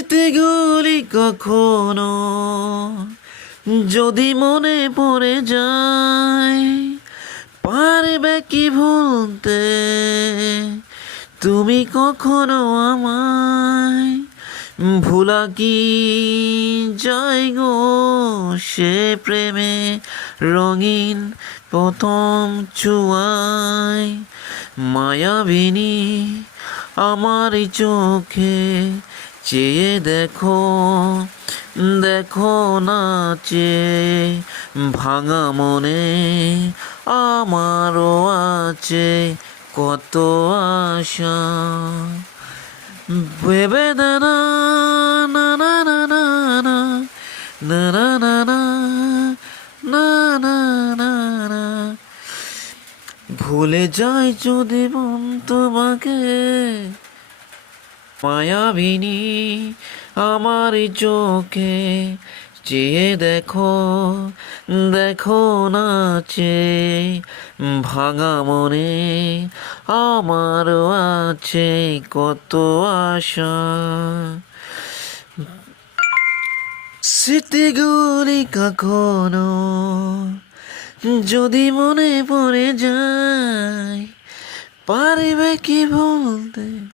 স্মৃতিগুলি কখনো যদি মনে পড়ে যায়, পারবে কি ভুলতে তুমি কখনো আমায়? ভোলা কি যায় গো সে প্রেমে রঙিন প্রথম ছোঁয়ায়? মায়াবিনী আমার চোখে চেয়ে দেখো, দেখো না চেয়ে ভাঙা মনে আমারও আছে কত আশা। ভেবে না না না না না না না না না না না না না না। ভুলে যাই যদি মন তোমাকে, মায়াবিনী আমার চোখে চেয়ে দেখো, দেখো না চেয়ে ভাঙা মনে আমারও আছে কত আশা। স্মৃতিগুলি কখনো যদি মনে পড়ে যায়, পারবে কি ভুলতে